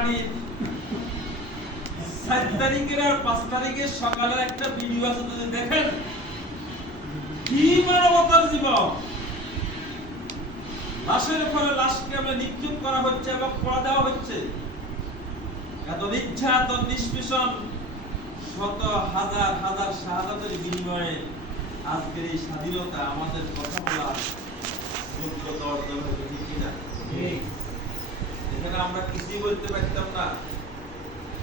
কোম্পানির 7 তারিখের আর 5 তারিখের সকালে একটা ভিডিও আছে, যদি দেখেন কি মানবতার জীবন। লাশের উপরে লাশকে আমরা নিক্ষেপ করা হচ্ছে এবং পোড়া দেওয়া হচ্ছে। এত নির্যাতন নিষ্পেষণ, শত হাজার হাজার শাহাদাতের বিনিময়ে আজকের এই স্বাধীনতা, আমাদের কথা বলার যোগ্যতা অর্জন হয়েছে, ঠিক কিনা? এখানে আমরা কিছুই বলতে পারতাম না।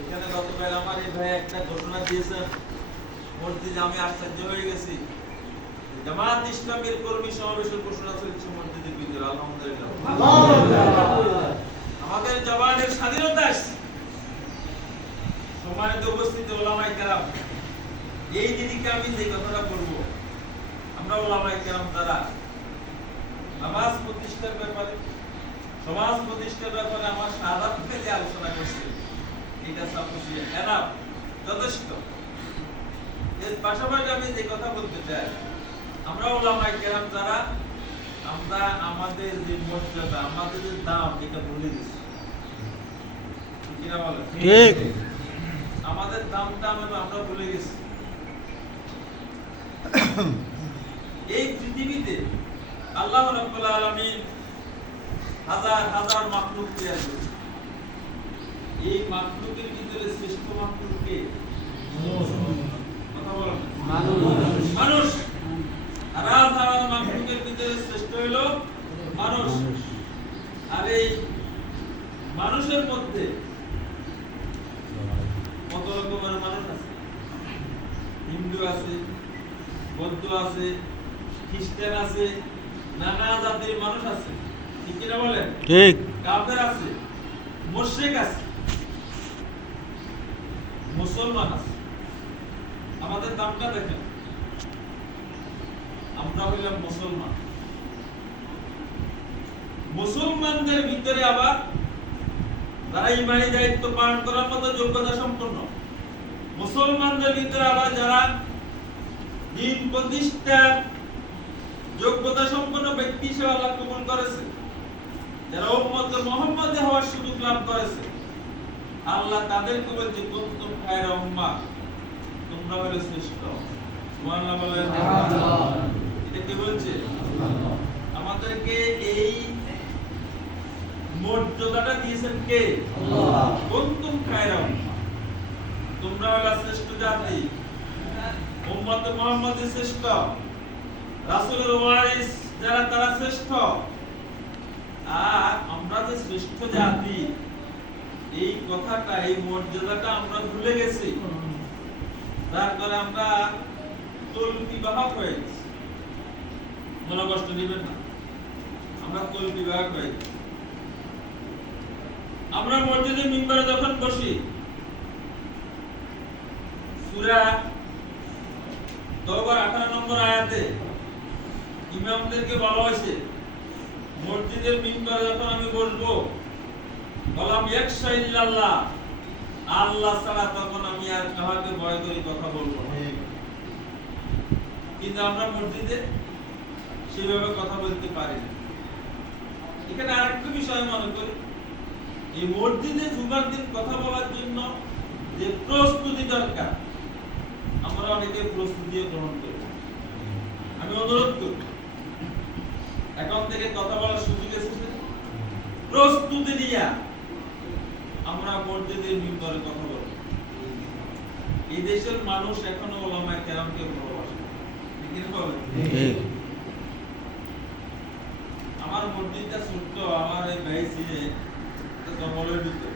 এখানে গতকাল আমার এই ভাই একটা ঘটনা দিয়েছেন, মসজিদে আমি আশ্চর্য হয়ে গেছি। জামাত ইসলামের কর্মী সমাবেশের ঘোষণা চলছে মসজিদের ভিতরে। আলহামদুলিল্লাহ, আমাদের জবানের স্বাধীনতা আসছে। সম্মানিত উপস্থিত ওলামায়ে কেরাম, এই দিদিকে আমি যে কথাটা বলবো, আমরা ওলামায়ে কেরাম দ্বারা নামাজ প্রতিষ্ঠার ব্যাপারে, সমাজ প্রতিষ্ঠার ব্যাপারে আমার শাহাদাত থেকে আলোচনা করছি, এটা সাপোসিয়া এনাফ, যথেষ্ট। এর পাশাপাশি আমি যে কথা বলতে চাই, আমরা ওলামায়ে কেরাম যারা, আমরা আমাদের যে মর্যাদা, আমাদের যে দাম, এটা ভুলে গেছি, ঠিক না বলেন? ঠিক। আমাদের দামটা আমরা ভুলে গেছি। এই পৃথিবীতে আল্লাহ রাব্বুল আলামিন হাজার হাজার মাখলুক তৈরি করেছেন। এই মাখলুকের ভিতরে শ্রেষ্ঠ মাখলুক কে? কথা বলেন। মানুষ। হাজার হাজার মাখলুকের ভিতরে শ্রেষ্ঠ হলো মানুষ। আর এই মানুষের মধ্যে কত রকমের মানুষ আছে? হিন্দু আছে, বৌদ্ধ আছে, খ্রিস্টান আছে, নানা জাতির মানুষ আছে, ঠিক কিনা বলেন? ঠিক। কাফের আছে, মুশরিক আছে, মুসলমান আছে। আমাদের দামটা দেখেন, আমরা হইলাম মুসলমান। মুসলমানদের ভিতরে আবার যারা ইমানি দায়িত্ব পালন করার মতো যোগ্যতা সম্পন্ন, মুসলমানদের ভিতরে আবার যারা দিন প্রতিষ্ঠার যোগ্যতা সম্পন্ন ব্যক্তি হিসেবে আল্লাহ কবুল করেছে, যারা উম্মত মুহাম্মাদী হওয়ার সুযোগ লাভ করেছে, আল্লাহ তাদেরকে বলছে কুনতুম খায়রা উম্মাহ, তোমরা হলে শ্রেষ্ঠ। সুবহানাল্লাহ বলেন। এটা কে বলছে? আমাদেরকে এই মর্যাদাটা দিয়েছেন কে? আল্লাহ। কুনতুম খায়রা উম্মাহ, তোমরা হলে শ্রেষ্ঠ জাতি, উম্মত মুহাম্মাদী শ্রেষ্ঠ, রাসূলের ওয়ারিস যারা তারা শ্রেষ্ঠ। আর আমরা যে শ্রেষ্ঠ জাতি, এই কথাটা, এই মর্যাদাটা আমরা ভুলে গেছি। তারপরে আমরা তলবি বাহক হয়ে গেছি। মনে কষ্ট নেবেন না, আমরা তলবি বাহক হয়ে গেছি। আমরা মসজিদের মিম্বরে যখন বসি, সূরা তওবার 18 নম্বর আয়াতে ইমামদেরকে বলা হয়েছে, মসজিদের মিম্বরে যখন আমি বসবো, বললাম ইয়াকশা ইল্লাল্লাহ, আল্লাহ ছাড়া তখন আমি আর কাউকে ভয় করে কথা বলবো না। কিন্তু আমরা মসজিদে সেভাবে কথা বলতে পারি না। এখানে আরেকটা বিষয় মনে করি, এই মসজিদে জুমার দিন কথা বলার জন্য যে প্রস্তুতি দরকার, আমরা অনেকে প্রস্তুতিও গ্রহণ করি। আমি অনুরোধ করি, এখন থেকে কথা বলার সুযোগ এসেছে, প্রস্তুতি নিয়ে আমরা মসজিদের মিম্বরে কথা বলবো। এই দেশের মানুষ এখনো ওলামায়ে কেরামকে ভালোবাসে, ঠিক কি বলেন? ঠিক। আমার মসজিদটা ছোট্ট, আমার এই ভাই ছিল জঙ্গলের ভিতরে।